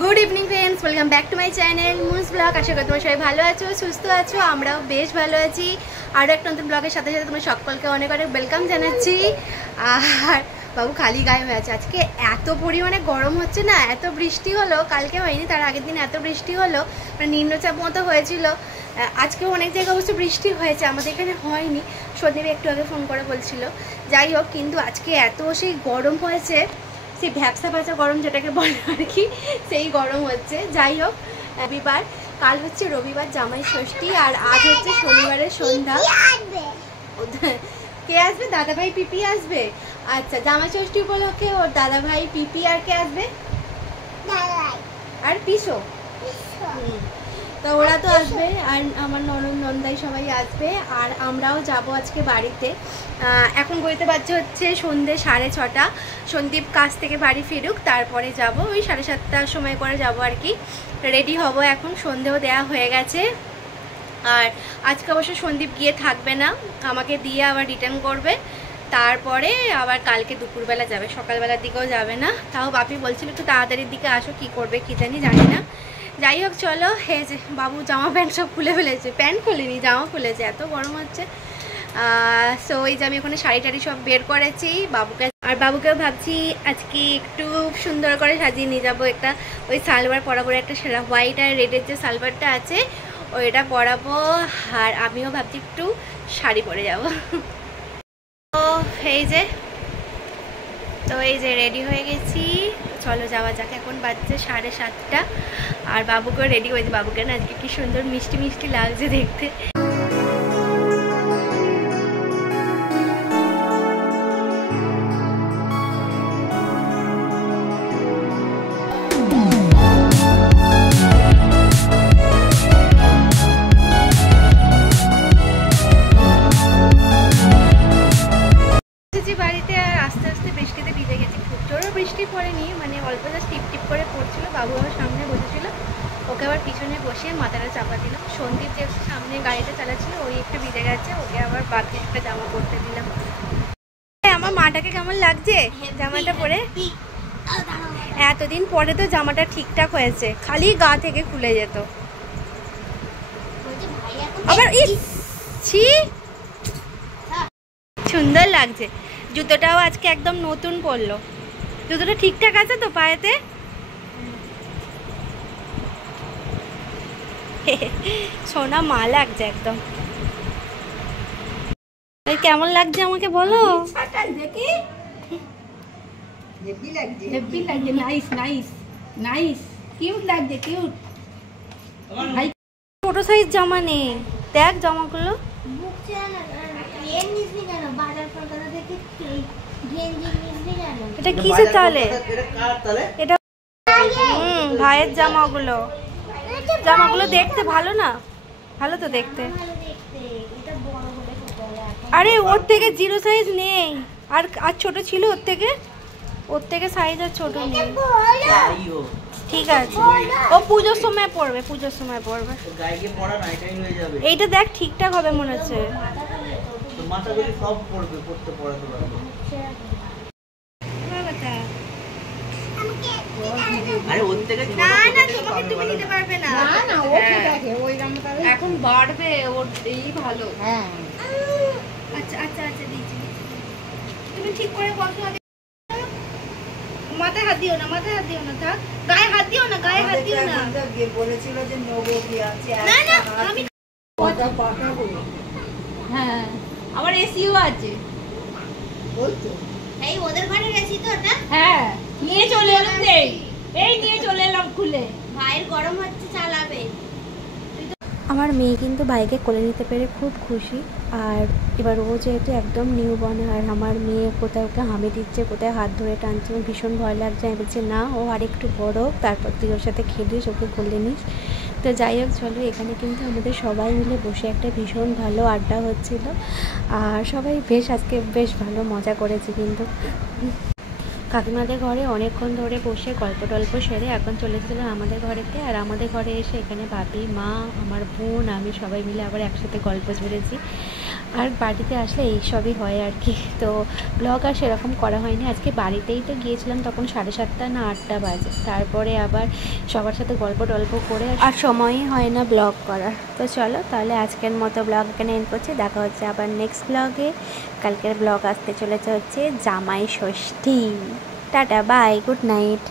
Good evening friends, welcome back to my channel मुन्स blog. आशा करी तुम्हारा सबाई भालो आछो, सुस्थ आछो, आमराओ बेश भालो आछि। आरो एक नतुन ब्लगेर साथे साथे तुम्हारा सकलके अनेक अनेक वेलकाम जानाच्छि। आर बाबू खाली गाये हये आछे। आजके एत परिमाणे गरम हच्छे ना, एत बृष्टि हलो, कालके हयनि, तार आगेर दिन एत बृष्टि हलो, माने निम्नचाप मतो हयेछिलो। आजकेও অনেক জায়গায় অবশ্য বৃষ্টি হয়েছে, আমাদের এখানে হয়নি। সন্দীপ একটু আগে ফোন করে বলছিল। যাই হোক, কিন্তু আজকে এত সেই গরম হয়েছে, সেই ভ্যাপসা ভ্যাপসা গরম যেটাকে বলে আর কি, সেই গরম হচ্ছে। যাই হোক, রবিবার, কাল হচ্ছে রবিবার জামাই ষষ্ঠী, আর আজ হচ্ছে শনিবারের সন্ধ্যা। কে আসবে? দাদা ভাই পিপি আসবে। আচ্ছা, জামাই ষষ্ঠী উপলক্ষে ওর দাদা ভাই পিপি আর কে আসবে? আর পিসো। তো ওরা তো আসবে, আর আমার ননদ নন্দাই সবাই আসবে, আর আমরাও যাব আজকে বাড়িতে। এখন গড়িতে বাজছে হচ্ছে সন্ধ্যে 6:30। সন্দীপ কাজ থেকে বাড়ি ফিরুক, তারপরে যাব। ওই 7:30টার সময় করে যাব আর কি। রেডি হব এখন, সন্ধেও দেয়া হয়ে গেছে। আর আজকে অবশ্য সন্দীপ গিয়ে থাকবে না, আমাকে দিয়ে আবার রিটার্ন করবে। তারপরে আবার কালকে দুপুরবেলা যাবে, সকালবেলার দিকেও যাবে না। তাও বাপি বলছিল একটু তাড়াতাড়ির দিকে আসো, কি করবে কি জানি না। যাই হোক, চলো। হে যে বাবু জামা প্যান্ট সব খুলে ফেলেছে, প্যান্ট খুলেনি, জামা খুলেছে, এত গরম হচ্ছে। সো এই যে আমি ওখানে শাড়ি টাড়ি সব বের করেছি বাবুকে, আর বাবুকেও ভাবছি আজকে একটু সুন্দর করে সাজিয়ে নিয়ে যাবো। একটা ওই সালোয়ার পরাবো, একটা হোয়াইট আর রেডের যে সালোয়ারটা আছে ওইটা পরাবো, আর আমিও ভাবছি একটু শাড়ি পরে যাব। তো এই যে রেডি হয়ে গেছি, চলো যাওয়া যাক। এখন বাজছে 7:30, আর বাবুকেও রেডি হয়েছে। বাবুকে না আজকে কি সুন্দর মিষ্টি মিষ্টি লাগছে দেখতে। বাড়িতে আর আস্তে আস্তে বৃষ্টিতে ভিজে গেছি। খুব জোরও বৃষ্টি পড়েনি, মানে অল্প জাস্ট টিপ টিপ করে পড়ছিল। বাবু আমার সামনে বসেছিল, ওকে আবার পিছনে বসিয়ে মাথাটা চাপা দিলাম। সন্দীপ যে সামনে গাড়িটা চালাচ্ছিল ওই একটু ভিজে গেছে, ওকে আবার বাকি একটা জামা পরতে দিলাম। আমার মাটাকে কেমন লাগছে জামাটা পরে? এতদিন পরে তো জামাটা ঠিকঠাক হয়েছে, খালি গা থেকে খুলে যেত। আবার ছি, সুন্দর লাগছে। জুতোটাও আজকে একদম নতুন পরলো। জুতোটা ঠিকঠাক আছে তো পায়েতে? সোনা মা লাগছে একদম। কেমন লাগছে আমাকে বলো? ছোট সাইজ জামা নেই, দেখ জামাগুলো। এটা কিসের তালে? এটা ভাইয়ের জামাগুলো। জামাগুলো দেখতে ভালো না? ভালো তো দেখতে। আরে ওর থেকে 0 সাইজ নেই, আর ছোট ছিল ওর থেকে সাইজ আর ছোট নেই। ঠিক আছে, ও পুজোর সময় পড়বে, এইটা দেখ ঠিকঠাক হবে মনে হচ্ছে। এখন বাড়বে ওর, এই ভালো। আচ্ছা আচ্ছা আচ্ছা, দিচ্ছি। তুমি ঠিক করে বসো। মাথায় হাত দিও না, থাক। গায়ে হাত দিও না। বলেছিল যে নেবো কি আছে। না আমি হ্যাঁ, আবার এসিও আছে বলতো। এই ওদের ঘরের এসি তো ওটা? হ্যাঁ, নিয়ে চলে এলাম। নিয়ে চলে এলাম খুলে। ভাইয়ের গরম হচ্ছে, চালাবে। আমার মেয়ে কিন্তু ভাইকে কোলে নিতে পেরে খুব খুশি। আর এবার ও যেহেতু একদম নিউ বর্ন, আর আমার মেয়ে কোথায় ওকে হামি দিচ্ছে, কোথায় হাত ধরে টানছে, ভীষণ ভয় লাগছে। আমি বলছি না, ও আরেকটু বড়, তারপর তুই ওর সাথে খেলিস, ওকে কোলে নিস। তো যাই হোক, চলো। এখানে কিন্তু আমাদের সবাই মিলে বসে একটা ভীষণ ভালো আড্ডা হচ্ছিল, আর সবাই আজকে বেশ ভালো মজা করেছি। কিন্তু কাকিমাদের ঘরে অনেকক্ষণ ধরে বসে গল্প টল্প সেরে এখন চলে এসেছিলাম আমাদের ঘরেতে। আর আমাদের ঘরে এসে এখানে বাপি, মা, আমার বোন, আমি সবাই মিলে আবার একসাথে গল্প জুড়েছি। আর বাড়িতে আসলে এইসবই হয় আর কি। তো ব্লগ আর সেরকম করা হয়নি, আজকে বাড়িতেই তো গিয়েছিলাম, তখন 7:30 না 8টা বাজে। তারপরে আবার সবার সাথে গল্প টল্প করে আর সময়ই হয় না ব্লগ করার। তো চলো তাহলে আজকের মতো ব্লগ এখানে এন্ড করছি, দেখা হচ্ছে আবার নেক্সট ব্লগে। কালকের ব্লগ আসতে চলেছে হচ্ছে Jamai Shashthi. Tata, bye, good night.